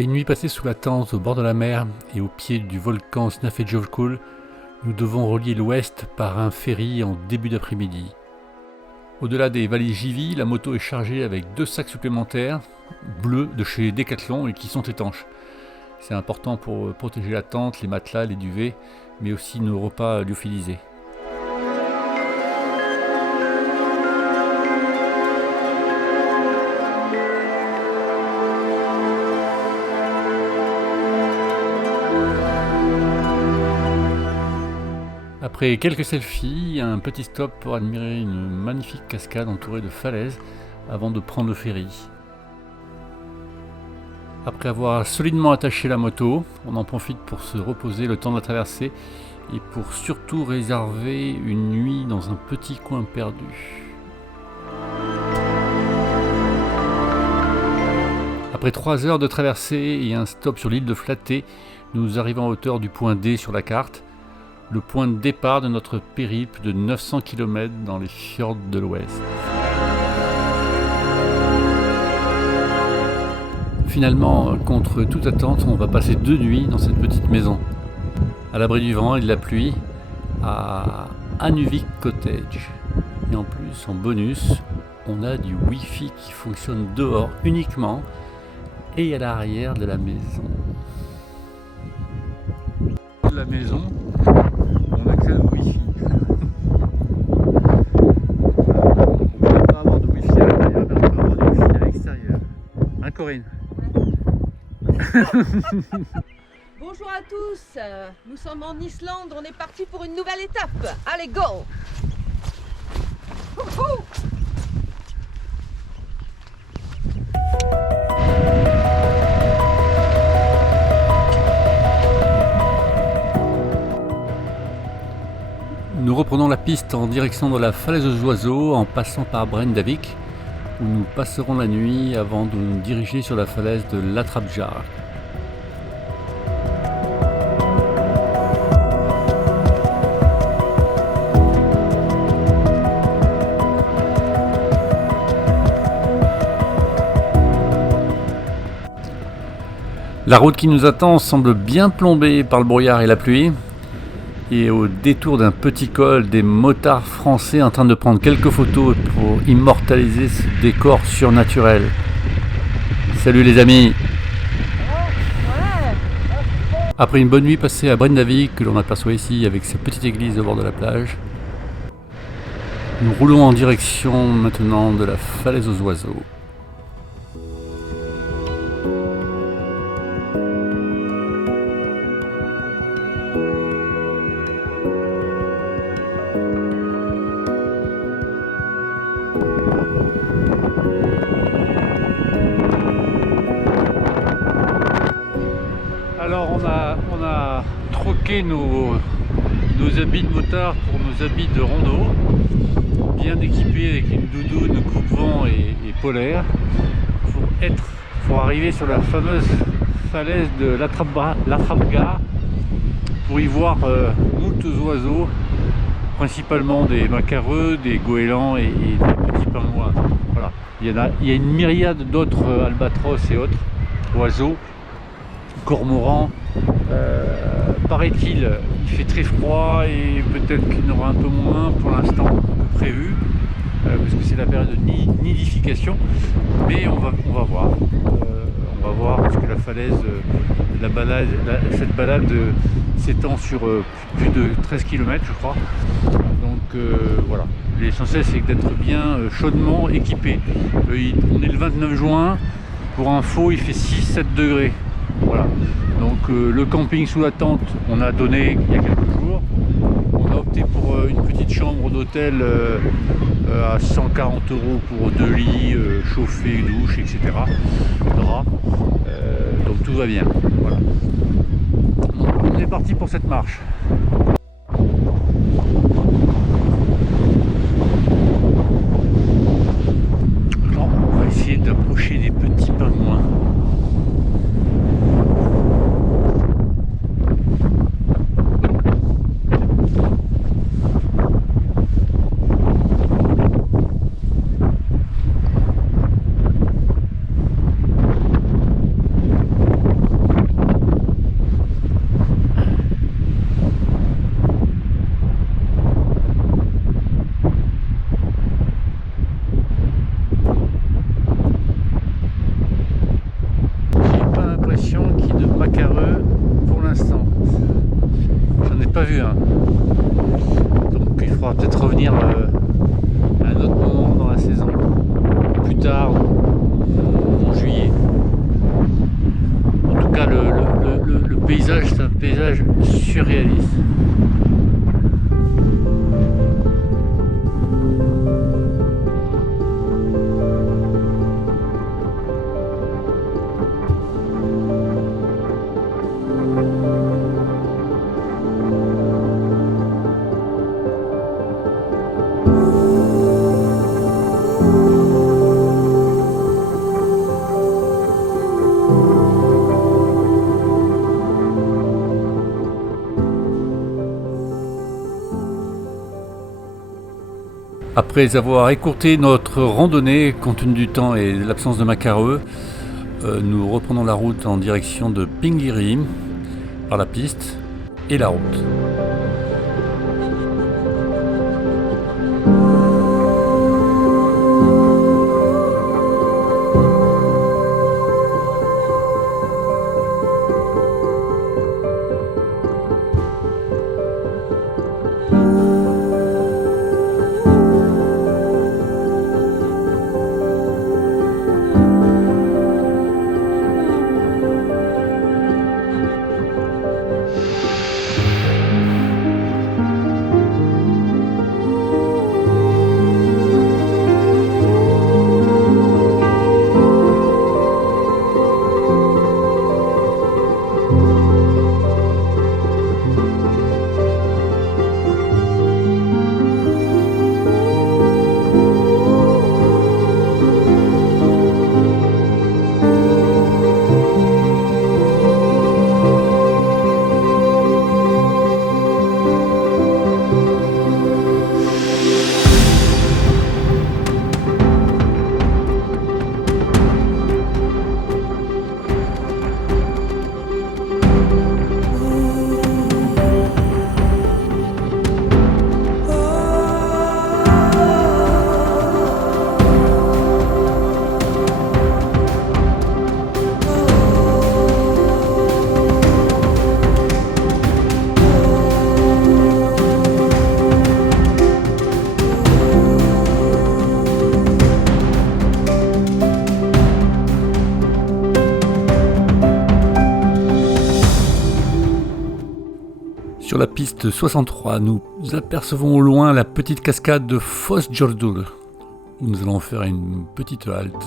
Après une nuit passée sous la tente au bord de la mer et au pied du volcan Snæfellsjökull, nous devons relier l'ouest par un ferry en début d'après-midi. Au-delà des valises Givi, la moto est chargée avec 2 sacs supplémentaires, bleus de chez Decathlon et qui sont étanches. C'est important pour protéger la tente, les matelas, les duvets, mais aussi nos repas lyophilisés. Après quelques selfies, un petit stop pour admirer une magnifique cascade entourée de falaises avant de prendre le ferry. Après avoir solidement attaché la moto, on en profite pour se reposer le temps de la traversée et pour surtout réserver une nuit dans un petit coin perdu. Après 3 heures de traversée et un stop sur l'île de Flatey, nous arrivons à hauteur du point D sur la carte, le point de départ de notre périple de 900 km dans les fjords de l'Ouest. Finalement, contre toute attente, on va passer 2 nuits dans cette petite maison, à l'abri du vent et de la pluie, à Anuvik Cottage. Et en plus, en bonus, on a du Wi-Fi qui fonctionne dehors uniquement et à l'arrière de la maison. De la maison, on accède au Wi-Fi. On ne peut pas avoir de Wi-Fi à l'intérieur, mais on peut avoir du Wi-Fi à l'extérieur. Hein, Corinne? Bonjour à tous, nous sommes en Islande, on est parti pour une nouvelle étape. Allez, go! Wouhou! Nous reprenons la piste en direction de la falaise aux oiseaux en passant par Brendavik, où nous passerons la nuit avant de nous diriger sur la falaise de Latrapjar. La route qui nous attend semble bien plombée par le brouillard et la pluie. Et au détour d'un petit col, des motards français en train de prendre quelques photos pour immortaliser ce décor surnaturel. Salut les amis! Après une bonne nuit passée à Brendavik, que l'on aperçoit ici avec sa petite église au bord de la plage, nous roulons en direction maintenant de la falaise aux oiseaux. Alors on a troqué nos habits de motard pour nos habits de rando, bien équipés avec une doudoune, coupe-vent et polaire, pour arriver sur la fameuse falaise de Latrapjar, pour y voir moult oiseaux, principalement des macareux, des goélands et des petits pingouins. Voilà. Il y a une myriade d'autres albatros et autres oiseaux, cormorans. Paraît-il, il fait très froid et peut-être qu'il y en aura un peu moins pour l'instant que prévu, parce que c'est la période de nidification, mais on va voir. On va voir parce que la falaise, cette balade s'étend sur plus de 13 km je crois. Donc voilà, l'essentiel c'est d'être bien chaudement équipé. On est le 29 juin, pour info il fait 6-7 degrés. Voilà, donc le camping sous la tente on a donné il y a quelques jours. On a opté pour une petite chambre d'hôtel à 140 € pour 2 lits, chauffé, douche, etc. Drap, donc tout va bien. Voilà. On est parti pour cette marche. Alors, on va essayer d'approcher des petits pingouins. pas vu. Hein. Donc il faudra peut-être revenir à un autre moment dans la saison, plus tard, en juillet. En tout cas, le paysage, c'est un paysage surréaliste. Après avoir écourté notre randonnée, compte tenu du temps et de l'absence de macareux, nous reprenons la route en direction de Pinguiri, par la piste et la route. Sur la piste 63, nous apercevons au loin la petite cascade de Fossjordur, où nous allons faire une petite halte.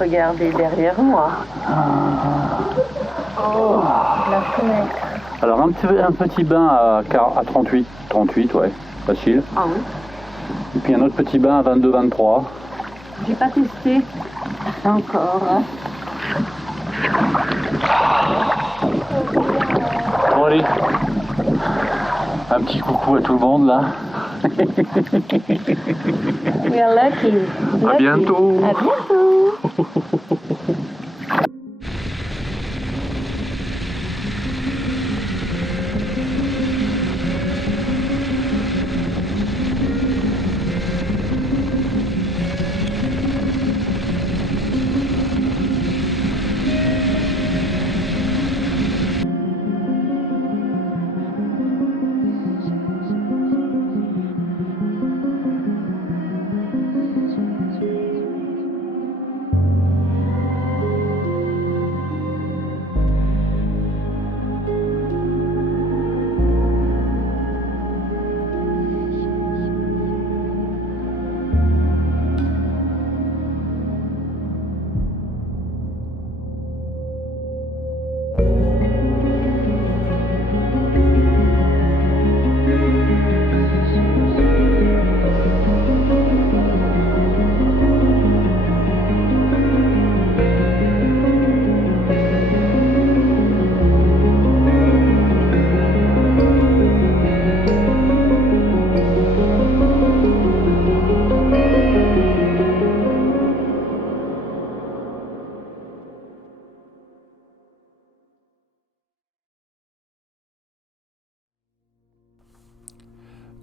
Regardez derrière moi. Oh, la fenêtre. Alors un petit bain à 38, ouais, facile. Ah oui. Et puis un autre petit bain à 22-23. J'ai pas testé encore. Bon allez, Un petit coucou à tout le monde là. We are lucky. À bientôt. À bientôt.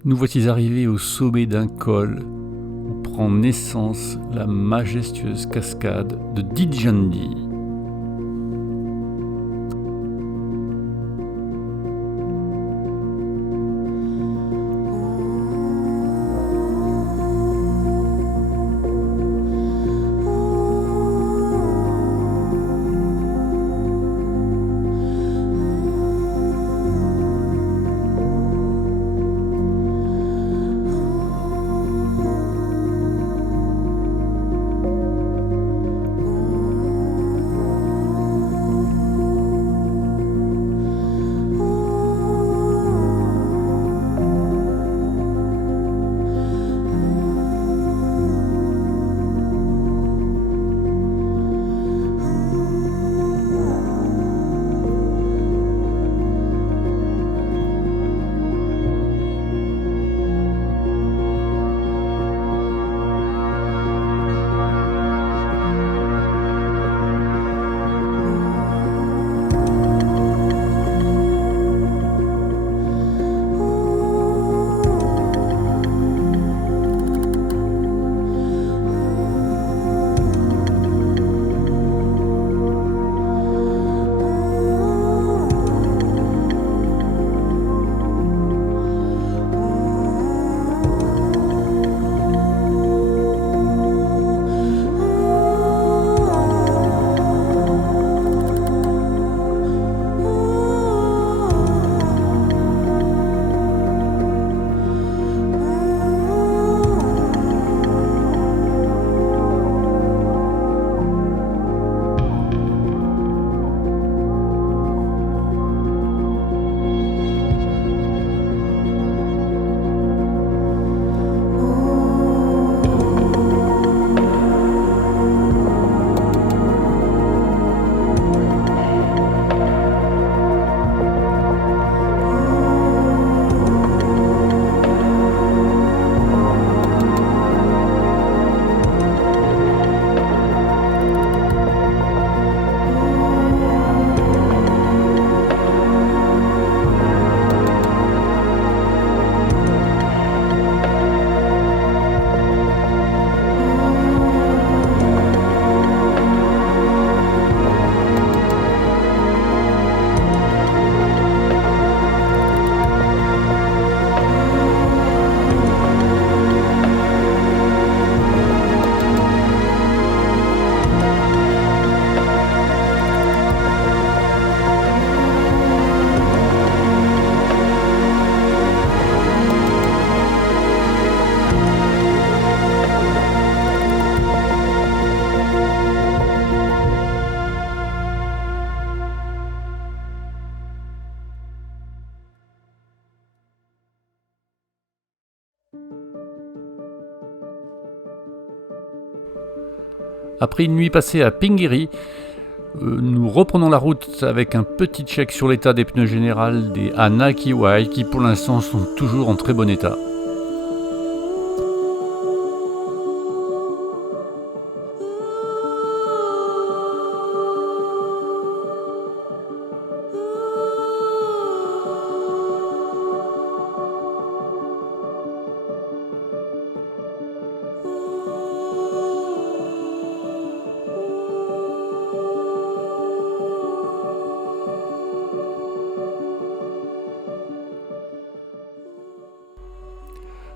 Nous voici arrivés au sommet d'un col où prend naissance la majestueuse cascade de Djandi. Après une nuit passée à Pingiri, Nous reprenons la route avec un petit check sur l'état des pneus général des Hana Kiwai qui pour l'instant sont toujours en très bon état.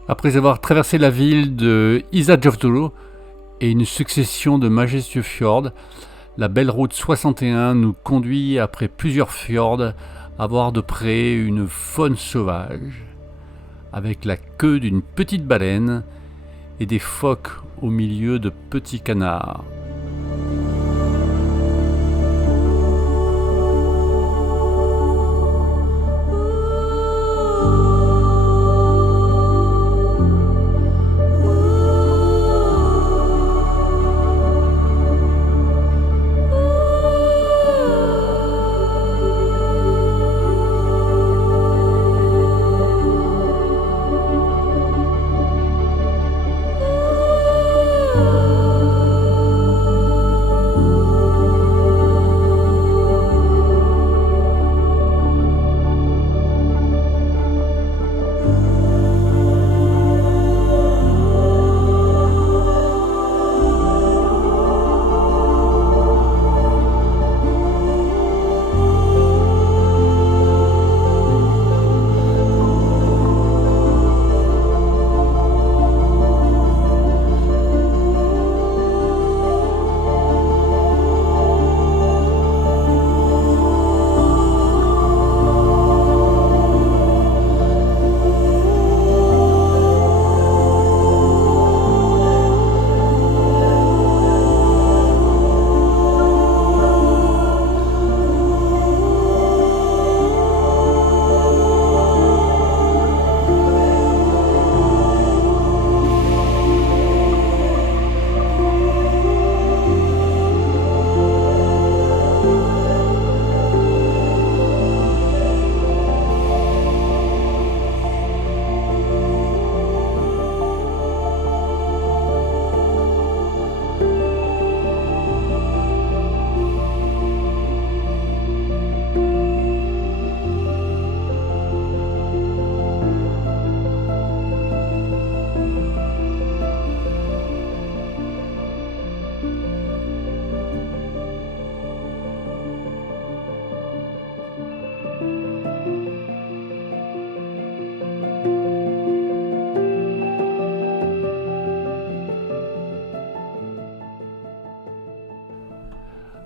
Après avoir traversé la ville de Ísafjörður et une succession de majestueux fjords, la belle route 61 nous conduit après plusieurs fjords à voir de près une faune sauvage, avec la queue d'une petite baleine et des phoques au milieu de petits canards.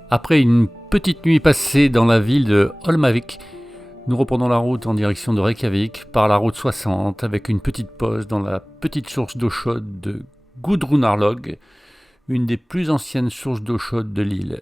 Après une petite nuit passée dans la ville de Hólmavík, nous reprenons la route en direction de Reykjavik par la route 60 avec une petite pause dans la petite source d'eau chaude de Gudrunarlog, une des plus anciennes sources d'eau chaude de l'île.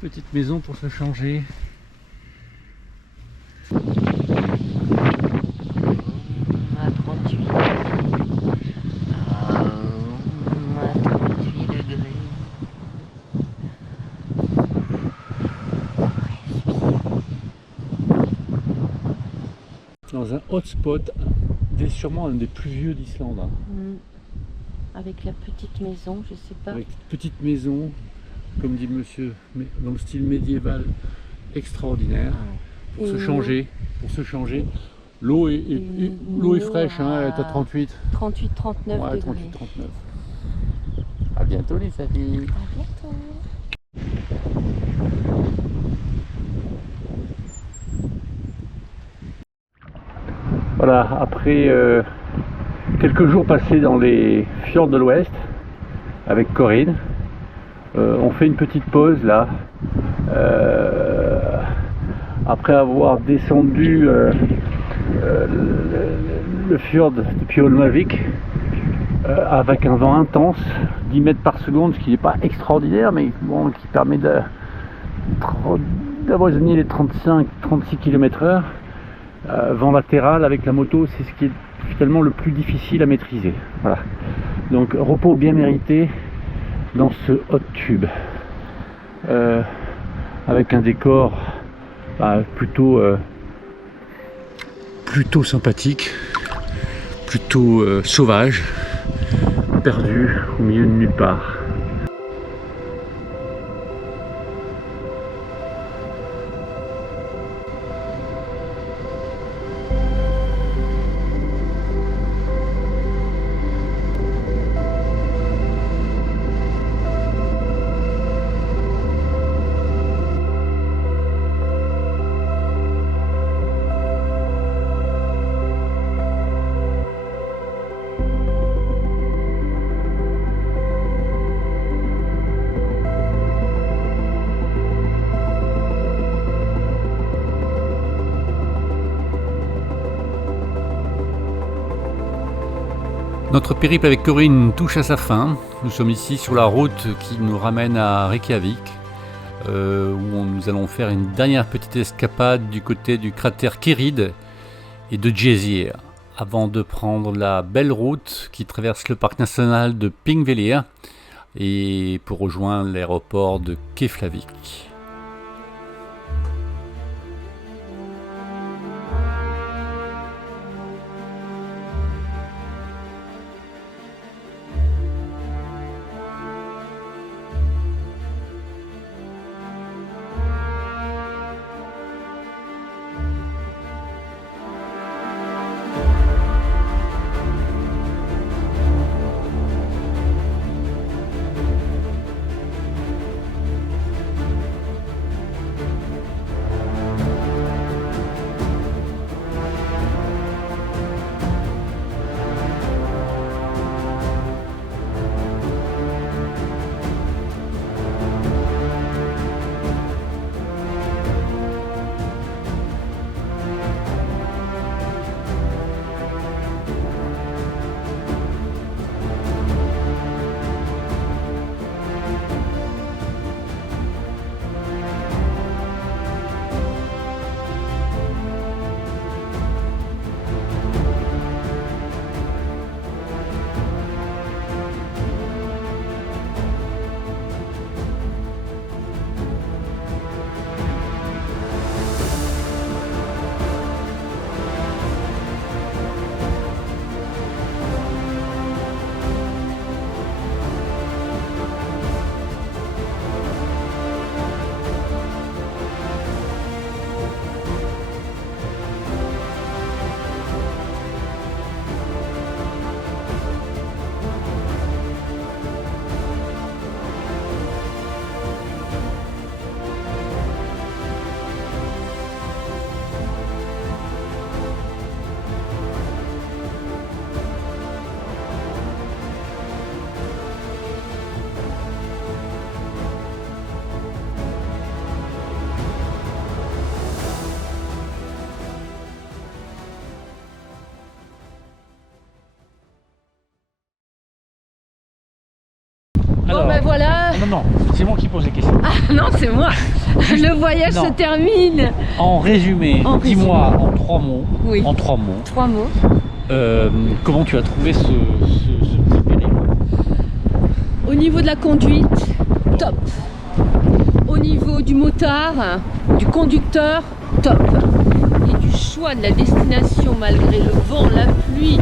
Petite maison pour se changer. À 38. À 38 degrés. Dans un hotspot, sûrement un des plus vieux d'Islande. Avec la petite maison, je sais pas. Avec une petite maison, comme dit monsieur, mais dans le style médiéval extraordinaire. pour se changer. L'eau est fraîche, hein, elle est à 38. 38, 39 Ouais, degrés. 38, 39. À bientôt les amis. À bientôt. Voilà, après quelques jours passés dans les fjords de l'Ouest avec Corinne, on fait une petite pause là. Après avoir descendu le fjord depuis Holmavik avec un vent intense, 10 mètres par seconde, ce qui n'est pas extraordinaire, mais bon, qui permet d'avoisiner les 35-36 km/h. Vent latéral avec la moto, c'est ce qui est finalement le plus difficile à maîtriser. Voilà. Donc repos bien mérité dans ce hot tube avec un décor plutôt sympathique, plutôt sauvage, perdu au milieu de nulle part. Notre périple avec Corinne touche à sa fin. Nous sommes ici sur la route qui nous ramène à Reykjavik, où nous allons faire une dernière petite escapade du côté du cratère Kerid et de Geysir, avant de prendre la belle route qui traverse le parc national de Thingvellir et pour rejoindre l'aéroport de Keflavik. Bon ben voilà. Non, c'est moi qui pose les questions. Ah non, c'est moi. Le voyage se termine. En résumé, dis-moi en 3 mots. Oui. En 3 mots. 3 mots. Comment tu as trouvé ce petit périple? Au niveau de la conduite, top. Au niveau du motard, du conducteur, top. Et du choix de la destination malgré le vent, la pluie,